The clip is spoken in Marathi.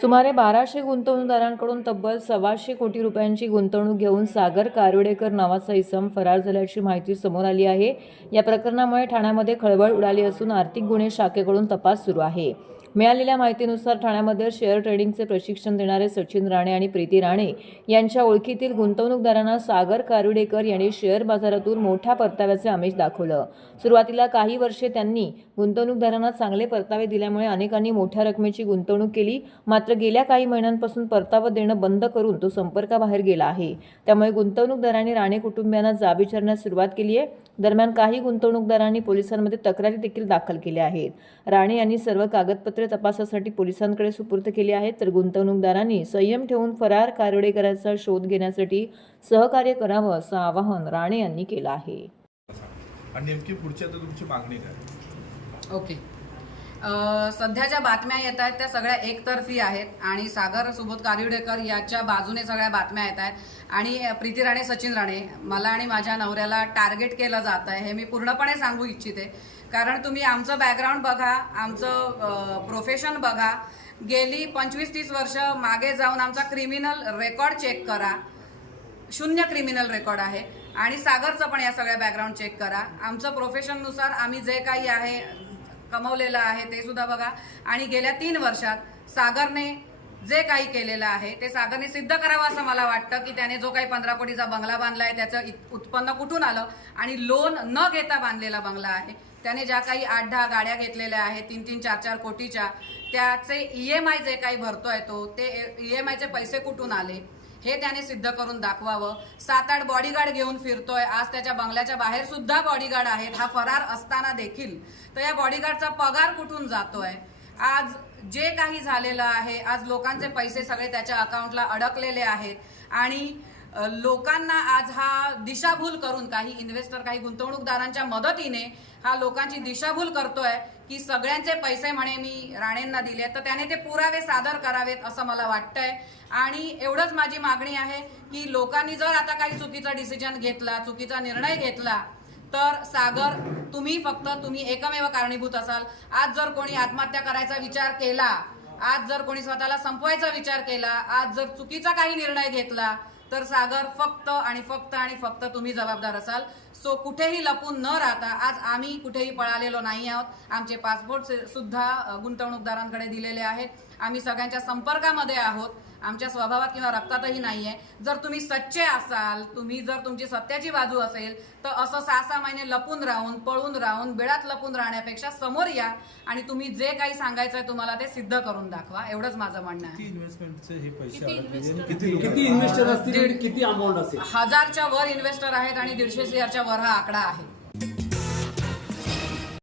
सुमारे 1200 गुंतवणूकदारांकडून तब्बल 1.25 कोटी रुपयांची गुंतवणूक घेऊन सागर कारवडेकर नावाचा इसम फरार झाल्याची माहिती समोर आली आहे। या प्रकरणामुळे ठाण्यामध्ये खळबळ उडाली असून आर्थिक गुन्हे शाखेकडून तपास सुरू आहे। मिळालेल्या माहितीनुसार ठाण्यामध्ये शेअर ट्रेडिंगचे प्रशिक्षण देणारे सचिन राणे आणि प्रीती राणे यांच्या ओळखीतील गुंतवणूकदारांना सागर कारवडेकर यांनी शेअर बाजारातून मोठ्या परताव्याचे आमिष दाखवलं। सुरुवातीला काही वर्षे त्यांनी गुंतवणूकदारांना चांगले परतावे दिल्यामुळे अनेकांनी मोठ्या रकमेची गुंतवणूक केली। मात्र गेल्या काही महिन्यांपासून परतावा देणं बंद करून तो संपर्काबाहेर गेला आहे। त्यामुळे गुंतवणूकदारांनी राणे कुटुंबियांना जाब विचारण्यास सुरुवात केली आहे। दरम्यान काही गुंतवणूकदारांनी पोलिसांमध्ये तक्रारी देखील दाखल केल्या आहेत। राणे यांनी सर्व कागदपत्रे तपासासाठी पोलिसांकडे सुपूर्द केली आहेत, तर गुंतवणूकदारांनी संयम ठेवून फरार कारवडेकरांचा शोध घेण्यासाठी सहकार्य करावं असं आवाहन राणे यांनी केलं आहे। आणि नेमकी पुढची आता तुमची मागणी काय? ओके, सध्या ज्या बातम्या येत आहेत त्या सगळ्या एकतर्फी आहेत आणि सागर सुबोध कारवडेकर याच्या बाजूने सगळ्या बातम्या येत आहेत आणि प्रीती राणे सचिन राणे मला आणि माझ्या नवऱ्याला टार्गेट केलं जात आहे हे मी पूर्णपणे सांगू इच्छिते। कारण तुम्ही आमचं बॅकग्राऊंड बघा, आमचं प्रोफेशन बघा, गेली 25-30 वर्ष मागे जाऊन आमचा क्रिमिनल रेकॉर्ड चेक करा, 0 क्रिमिनल रेकॉर्ड आहे। आणि सागरचं पण या सगळ्या बॅकग्राऊंड चेक करा, आमचं प्रोफेशननुसार आम्ही जे काही आहे कमवलेलं आहे ते सुद्धा बघा। आणि गेल्या 3 वर्षात सागरने जे काही केलेलं आहे ते सागरने सिद्ध करावं असं मला वाटतं की त्याने जो काही 15 कोटीचा बंगला बांधला आहे त्याचं उत्पन्न कुठून आलं आणि लोन न घेता बांधलेला बंगला आहे। त्याने ज्या काही 8-10 गाड्या घेतलेल्या आहेत 3-3, 4-4 कोटीच्या, त्याचे EMI जे काही भरतोय तो ते EMIचे पैसे कुठून आले हे त्याने सिद्ध करून दाखवावं। 7-8 बॉडीगार्ड घेऊन फिरतोय, आज त्याच्या बंगल्याच्या बाहेर सुद्धा बॉडीगार्ड आहेत हा फरार असताना देखील। तर या बॉडीगार्डचा पगार कुठून जातोय, आज जे काही झालेलं आहे, आज लोकांचे पैसे सगळे त्याच्या अकाउंटला अडकलेले आहेत आणि लोकांना आज हा दिशाभूल करून काही इन्व्हेस्टर काही गुंतवणूकदारांच्या मदतीने हा लोकांची दिशाभूल करतोय की सगळ्यांचे पैसे म्हणे मी राणेंना दिले, तर त्याने ते पुरावे सादर करावेत असं मला वाटतंय। आणि एवढंच माझी मागणी आहे की लोकांनी जर आता काही चुकीचा डिसिजन घेतला, चुकीचा निर्णय घेतला, तर सागर तुम्ही एकमेव कारणीभूत असाल। आज जर कोणी आत्महत्या करायचा विचार केला, आज जर कोणी स्वतःला संपवायचा विचार केला, आज जर चुकीचा काही निर्णय घेतला, तर सागर फक्त आणि फक्त तुम्ही जबाबदार असाल। सो कुठेही लपून न राहता, आज आम्ही कुठेही पळालेलो नाही आहोत, आमचे पासपोर्ट सुद्धा गुंतवणूकदारांकडे दिलेले आहेत, आम्ही सगळ्यांच्या संपर्कामध्ये आहोत, आमच्या स्वभावात किंवा रक्तातही नाहीये। जर तुम्ही सच्चे असाल, जर तुमची सत्याची बाजू असेल, तर असं 6-6 महिने लपून राहून पळून राहून बिळात लपून राहण्यापेक्षा समोर या आणि तुम्ही जे काही सांगायचंय तुम्हाला ते सिद्ध करून दाखवा, एवढंच माझं म्हणणं आहे। इन्व्हेस्टमेंटचे हे पैसे किती इन्व्हेस्टर असतील, किती अमाउंट असेल? 1000च्या वर इन्व्हेस्टर आहेत आणि 150 CR च्या वर हा आकडा आहे।